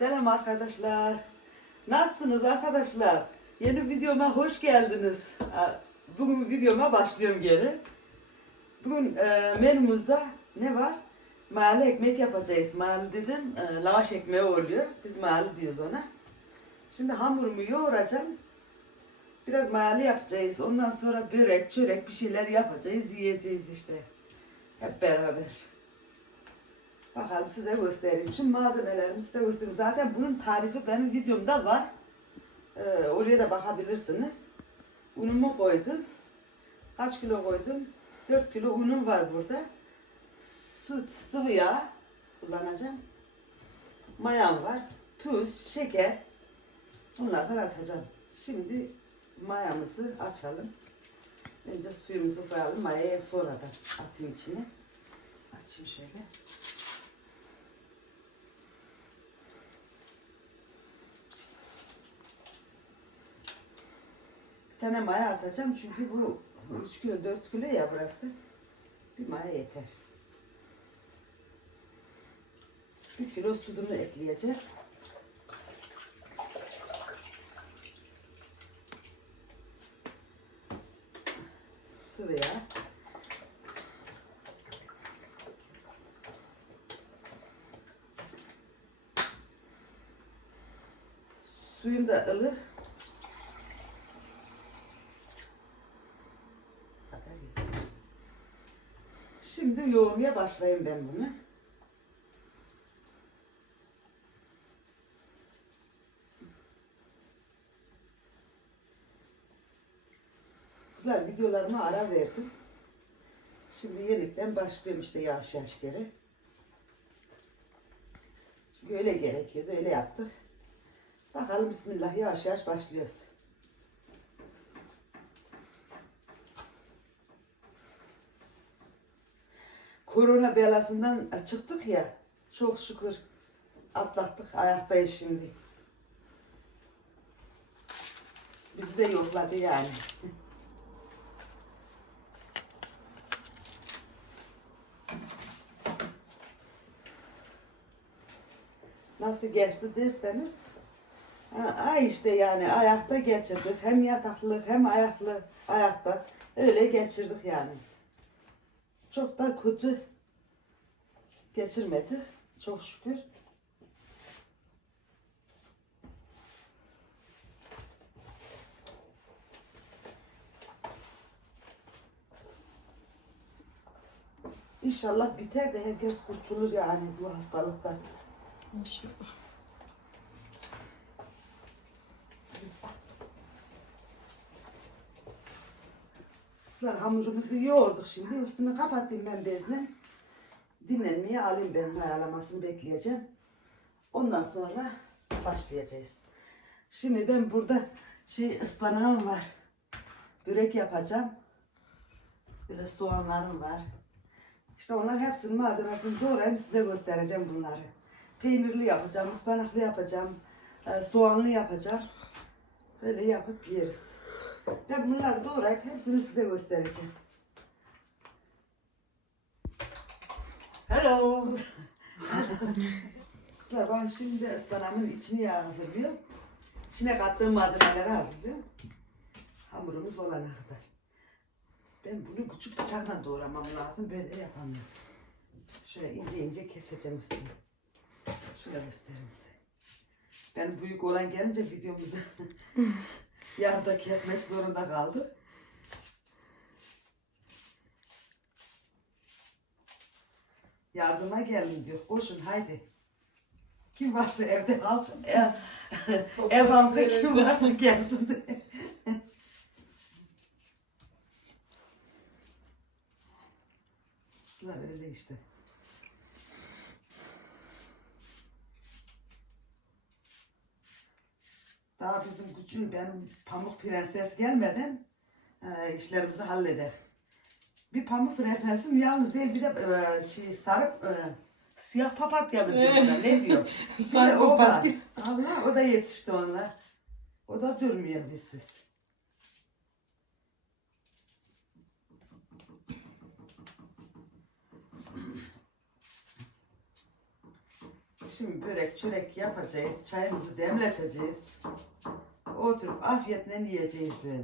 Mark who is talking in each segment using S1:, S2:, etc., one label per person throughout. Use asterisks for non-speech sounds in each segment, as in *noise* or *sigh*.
S1: Selam arkadaşlar. Nasılsınız arkadaşlar? Yeni videoma hoş geldiniz. Bugün videoma başlıyorum geri. Bugün e, menümüzde ne var? Mahalle ekmek yapacağız. Mahalle dedim, e, lavaş ekmeği oluyor. Biz mahalle diyoruz ona. Şimdi hamurumu yoğuracağım. Biraz mahalle yapacağız. Ondan sonra börek, çörek bir şeyler yapacağız. Yiyeceğiz işte. Hep beraber. Bakalım size göstereyim. Şimdi malzemelerimi size göstereyim. Zaten bunun tarifi benim videomda var. Ee, oraya da bakabilirsiniz. Unumu koydum. Kaç kilo koydum? 4 kilo unum var burada. Süt, sıvı yağ kullanacağım. Mayam var. Tuz, şeker. Bunlardan atacağım. Şimdi mayamızı açalım. Önce suyumuzu koyalım. Mayayı sonradan atayım içine. Açayım şöyle. Bir tane maya atacağım çünkü bu 3 kilo 4 kilo ya burası. Bir maya yeter. 1 kilo sütümü ekleyeceğim. Sıvı. Suyum da ılık. Şimdi yoğurmaya başlayayım ben bunu. Kızlar videolarıma ara verdim. Şimdi yeniden başlıyorum işte yavaş yavaş geri. Çünkü öyle gerekiyordu, öyle yaptık. Bakalım Bismillah yavaş yavaş başlıyoruz. Korona belasından çıktık ya. Çok şükür atlattık. Ayaktayız şimdi. Bizi de yokladı yani. Nasıl geçti derseniz ay işte yani ayakta geçirdik. Hem yataklı hem ayaklı ayakta. Öyle geçirdik yani. Çok da kötü geçirmedik. Çok şükür. İnşallah biter de herkes kurtulur yani bu hastalıktan.
S2: İnşallah.
S1: Kızlar hamurumuzu yoğurduk şimdi. Üstünü kapatayım ben bezle. Dinlenmeye alayım ben mayalamasını bekleyeceğim. Ondan sonra başlayacağız. Şimdi ben burada şey ıspanağım var. Börek yapacağım. Böyle soğanlarım var. İşte onlar hepsinin malzemesini doğrayayım size göstereceğim bunları. Peynirli yapacağım, ıspanaklı yapacağım, e, soğanlı yapacağım. Böyle yapıp yeriz. Ben bunları doğrayıp hepsini size göstereceğim. Hello. *laughs* Kızlar ben şimdi ıspanağımın içini yağ hazırlıyorum. İçine kattığım malzemeleri hazırlıyorum. Hamurumuz olana kadar. Ben bunu küçük bıçakla doğramam lazım. Böyle yapamıyorum. Şöyle ince ince keseceğim üstünü. Şöyle göstereyim size. Ben büyük olan gelince videomuzu *laughs* yarıda kesmek zorunda kaldık. Yardıma gelin diyor. Koşun haydi. Kim varsa evde halk, *laughs* ev, ev halkı kim varsa gelsin *laughs* de. Sıra öyle işte. Küçük benim pamuk prenses gelmeden e, işlerimizi halleder. Bir pamuk prensesim yalnız değil bir de e, şey sarıp e, siyah papatya mı diyorlar ne diyor? *laughs*
S2: Sarı papatya.
S1: Allah o da yetişti onunla. O da durmuyor bizsiz. Şimdi börek çörek yapacağız. Çayımızı demleteceğiz. Oturup afiyetle yiyeceğiz böyle.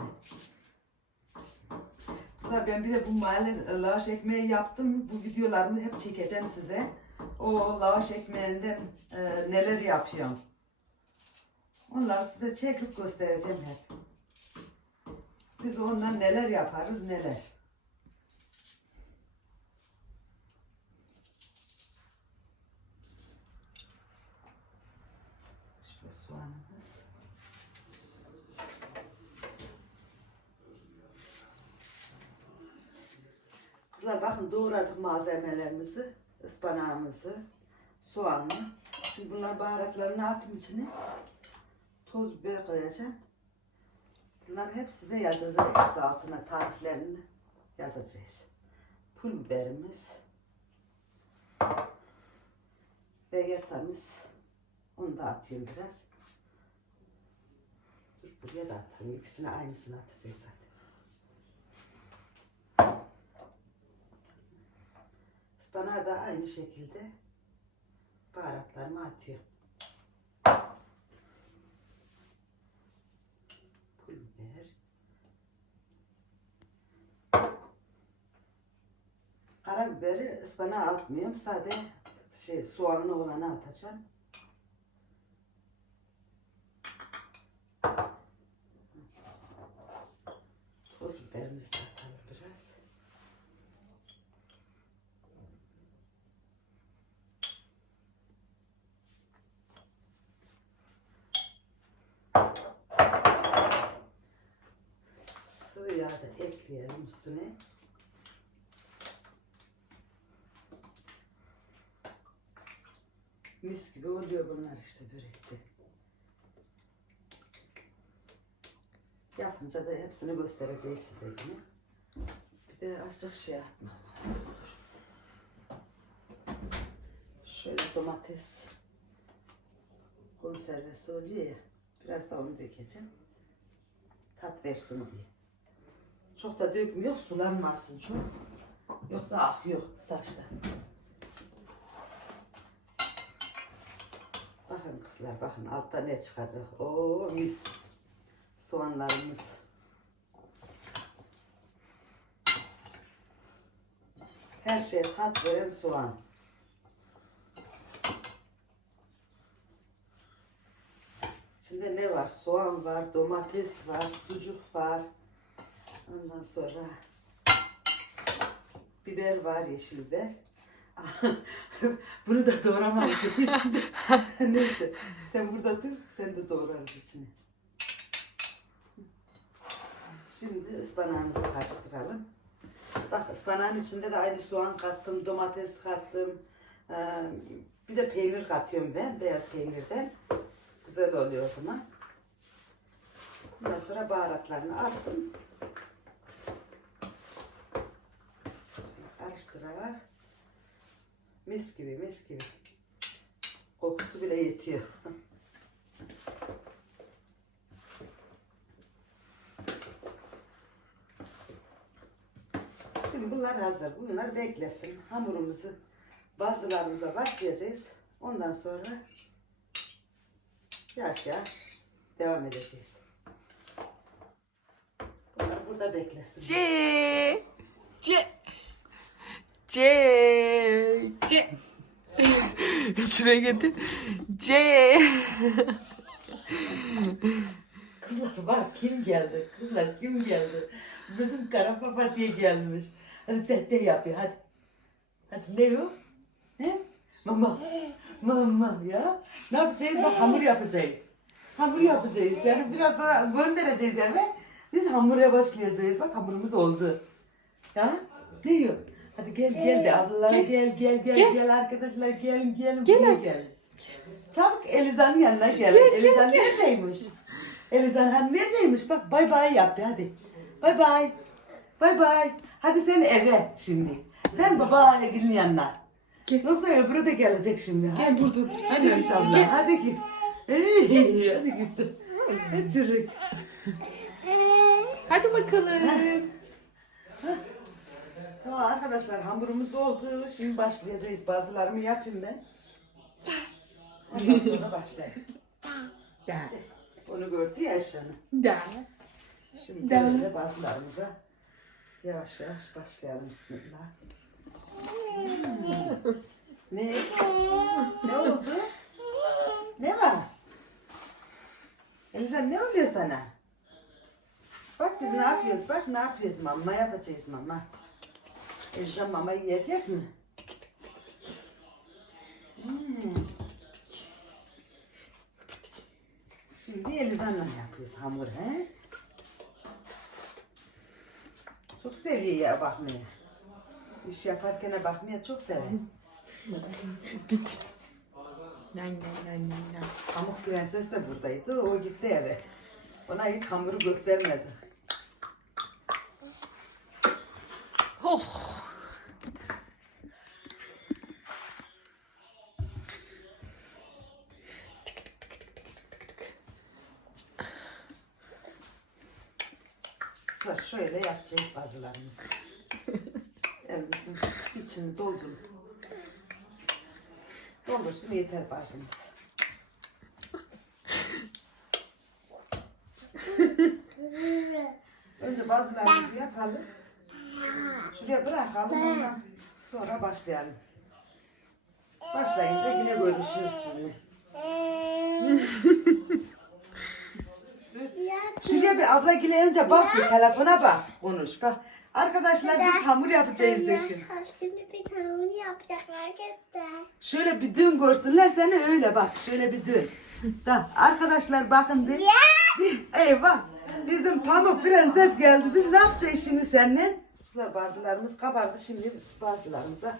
S1: Kızlar ben bir de bu mahalle lavaş ekmeği yaptım. Bu videolarımı hep çekeceğim size. O lavaş ekmeğinden e, neler yapıyorum. Onları size çekip göstereceğim hep. Biz ondan neler yaparız neler. Şöyle soğanımız. Kızlar bakın doğradık malzemelerimizi, ıspanağımızı, soğanı. Şimdi bunlar baharatlarını atım içine. Toz biber koyacağım. Bunlar hep size yazacağız altına tariflerini yazacağız. Pul biberimiz. Vegetamız. Onu da atıyorum biraz. Dur buraya da atalım. İkisini aynısını atacağız Ispanağı da aynı şekilde baharatlarımı atıyorum. Pul biber. Karabiberi ıspanağa atmıyorum. Sade şey soğanlı olanı atacağım. Toz biberimizi de atalım biraz. Sıvı yağ da ekleyelim üstüne. Mis gibi oluyor bunlar işte börekte. Yapınca da hepsini göstereceğiz size yine. Bir de azıcık şey atmam lazım. Şöyle domates konservesi oluyor ya. Biraz da onu dökeceğim. Tat versin diye. Çok da dökmüyor, sulanmasın çok. Yoksa akıyor saçta. Bakın kızlar bakın altta ne çıkacak. Oo mis. Soğanlarımız. Her şeye tat veren soğan. İçinde ne var? Soğan var, domates var, sucuk var. Ondan sonra biber var, yeşil biber. *laughs* Bunu da doğramazsın içinde. *laughs* Neyse. Sen burada dur. Sen de doğrarız içine. Şimdi ıspanağımızı karıştıralım. Bak ıspanağın içinde de aynı soğan kattım, domates kattım. Ee, bir de peynir katıyorum ben, beyaz peynirden. Güzel oluyor o zaman. Ondan sonra baharatlarını attım. Karıştırarak. Mis gibi, mis gibi. Kokusu bile yetiyor. *laughs* Şimdi bunlar hazır. Bunlar beklesin. Hamurumuzu bazılarımıza başlayacağız. Ondan sonra yavaş yavaş devam edeceğiz. Bunlar burada beklesin.
S2: C C C C *laughs* Şuraya getir. C
S1: Kızlar bak kim geldi? Kızlar kim geldi? Bizim kara papatya gelmiş. Hadi de, de yapıyor hadi. Hadi ne o? He? Mama. Mama ya. Ne yapacağız? Bak hamur yapacağız. Hamur yapacağız. Yani biraz sonra göndereceğiz eve. Biz hamura başlayacağız. Bak hamurumuz oldu. Ya? Ne yiyor? Hadi gel gel de ablalara gel gel gel gel,
S2: Gel.
S1: arkadaşlar gelin gelin
S2: Gel
S1: buraya
S2: abi.
S1: gel. Çabuk Eliza'nın yanına gelin. Elizan neredeymiş? Elizan ha neredeymiş? Bak bay bay yaptı hadi. Bay bay. Bay bay. Hadi sen eve şimdi. Sen baba gidin yanına.
S2: Gel.
S1: Yoksa öbürü de gelecek şimdi.
S2: Gel burada dur.
S1: Hadi inşallah.
S2: Gel.
S1: Hadi git. Hey, hadi git. Hadi çürük.
S2: Hadi bakalım.
S1: Tamam arkadaşlar hamurumuz oldu. Şimdi başlayacağız. Bazılarımı yapayım ben. Ondan sonra başlayalım.
S2: Da.
S1: Onu gördü ya Eşan'ı.
S2: Da.
S1: Şimdi
S2: Da.
S1: böyle bazılarımıza yavaş yavaş başlayalım. Bismillah. ne? Ne oldu? Ne var? Eliza ne oluyor sana? Bak biz ne yapıyoruz? Bak ne yapıyoruz? Mama yapacağız mama. Eliza mama yiyecek mi? Hmm. Şimdi Eliza'nla yapıyoruz hamur he? Çok seviyor ya bakmaya. İş yaparken bakmaya çok sever.
S2: Nan nan nan nan nan.
S1: Pamuk Prenses de buradaydı. O gitti eve. Ona hiç hamuru göstermedi.
S2: Oh.
S1: Yapacağız bazılarımızı. *laughs* Elimizin içini doldurun. Doldursun yeter bazımız. Önce bazılarımızı yapalım. Şuraya bırakalım ondan sonra başlayalım. Başlayınca yine görüşürüz sizinle. *laughs* Şuraya bir abla gile önce bak bir telefona bak konuş bak. Arkadaşlar biz hamur yapacağız de şimdi.
S3: Şimdi bir onu yapacaklar arkadaşlar.
S1: Şöyle bir dün görsünler seni öyle bak. Şöyle bir dün. Da arkadaşlar bakın bir. eyvah. Bizim pamuk prenses geldi. Biz ne yapacağız şimdi seninle? Bazılarımız kabardı. Şimdi bazılarımız da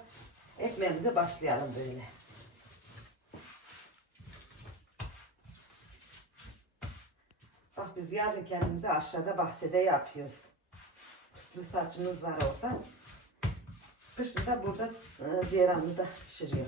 S1: ekmeğimize başlayalım böyle. Bak biz yazın kendimize aşağıda bahçede yapıyoruz. Bir saçımız var orada. Kışın da burada e, ceyranlı pişiriyor.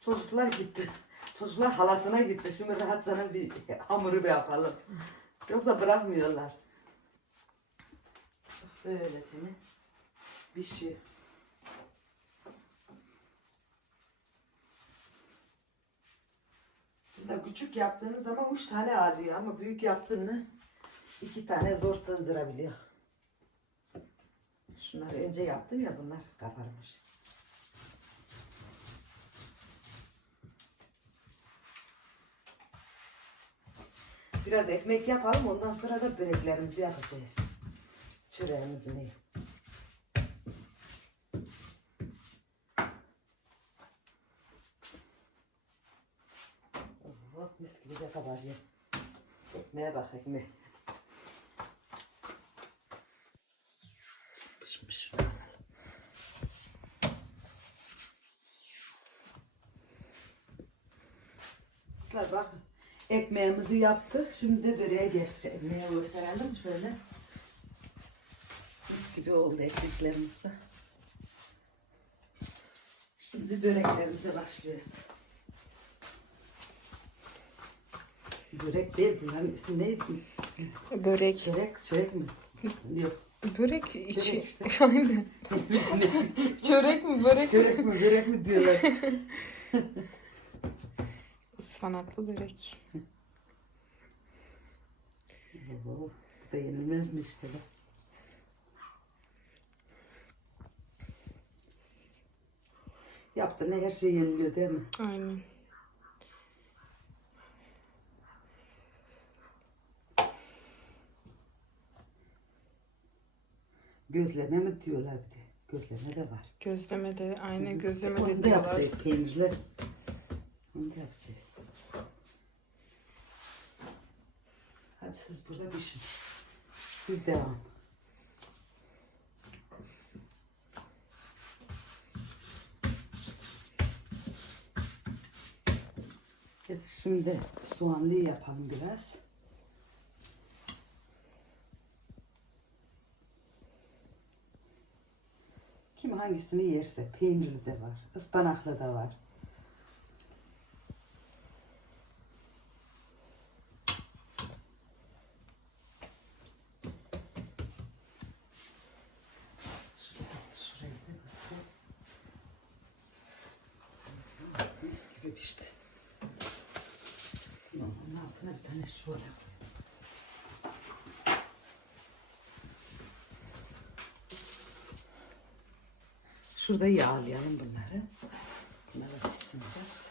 S1: Çocuklar gitti. Çocuklar halasına gitti. Şimdi rahatça bir hamuru bir yapalım. Yoksa bırakmıyorlar. Böyle seni pişiyor. Şimdi küçük yaptığınız zaman üç tane alıyor ama büyük yaptığını iki tane zor sığdırabiliyor. Şunları önce yaptım ya bunlar kabarmış. Biraz ekmek yapalım ondan sonra da böreklerimizi yapacağız. Çöreğimizi ne? Oh, mis gibi de kabarıyor. Ekmeğe bak ekmeğe. Kızlar bakın. Ekmeğimizi yaptık. Şimdi de böreğe geçtik. Ekmeğe gösterelim şöyle. Mis gibi oldu ekmeklerimiz bak. Şimdi böreklerimize başlıyoruz. Börek değil bunların ismi neydi?
S2: Börek.
S1: Çörek, çörek mi? Yok.
S2: Börek içi.
S1: Börek işte. *laughs*
S2: Aynen. Çörek mi börek?
S1: çörek mi, börek mi diyorlar. *laughs*
S2: Ispanaklı börek.
S1: Oo, bu da yenilmez mi işte bak. Yaptığında her şey yeniliyor değil mi?
S2: Aynen.
S1: Gözleme mi diyorlar bir de. Gözleme de var.
S2: Gözleme de aynen gözleme
S1: Onu
S2: de
S1: da
S2: diyorlar.
S1: yapacağız peynirler. Onu da yapacağız. Hadi siz burada pişin. Biz devam. Şimdi soğanlı yapalım biraz. Hangisini yerse. Peynirli de var. ıspanaklı da var. tane şöyle. Şurada yağlayalım bunları. Bunları pişsin biraz.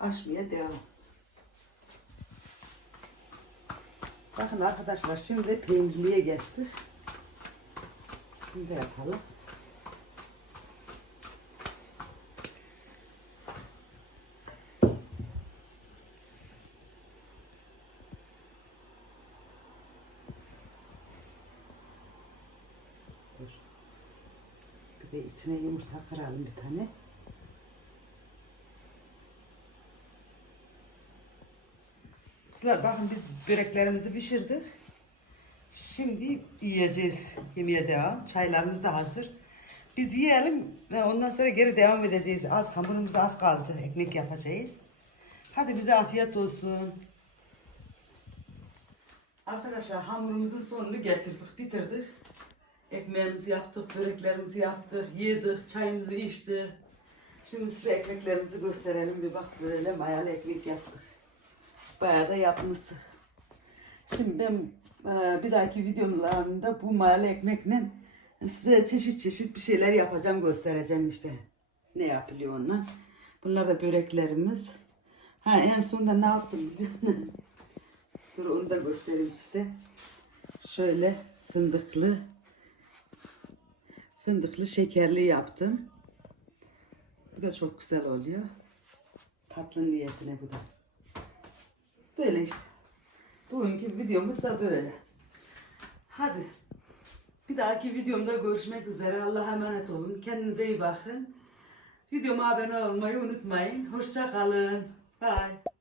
S1: Açmaya devam. Bakın arkadaşlar şimdi peynirliye geçtik. Şimdi yapalım. De içine yumurta kıralım bir tane. Kızlar bakın biz böreklerimizi pişirdik. Şimdi yiyeceğiz. Yemeğe devam. Çaylarımız da hazır. Biz yiyelim ve ondan sonra geri devam edeceğiz. Az hamurumuz az kaldı. Ekmek yapacağız. Hadi bize afiyet olsun. Arkadaşlar hamurumuzun sonunu getirdik, bitirdik. Ekmeğimizi yaptık, böreklerimizi yaptık, yedik, çayımızı içtik. Şimdi size ekmeklerimizi gösterelim bir bak böyle mayalı ekmek yaptık. Bayağı da yapmışsın. Şimdi ben e, bir dahaki videomlarımda bu mayalı ekmekle size çeşit çeşit bir şeyler yapacağım göstereceğim işte. Ne yapılıyor onunla. Bunlar da böreklerimiz. Ha en sonunda ne yaptım? *laughs* Dur onu da göstereyim size. Şöyle fındıklı fındıklı şekerli yaptım. Bu da çok güzel oluyor. Tatlı niyetine bu da. Böyle işte. Bugünkü videomuz da böyle. Hadi. Bir dahaki videomda görüşmek üzere. Allah'a emanet olun. Kendinize iyi bakın. Videoma abone olmayı unutmayın. Hoşça kalın. Bye.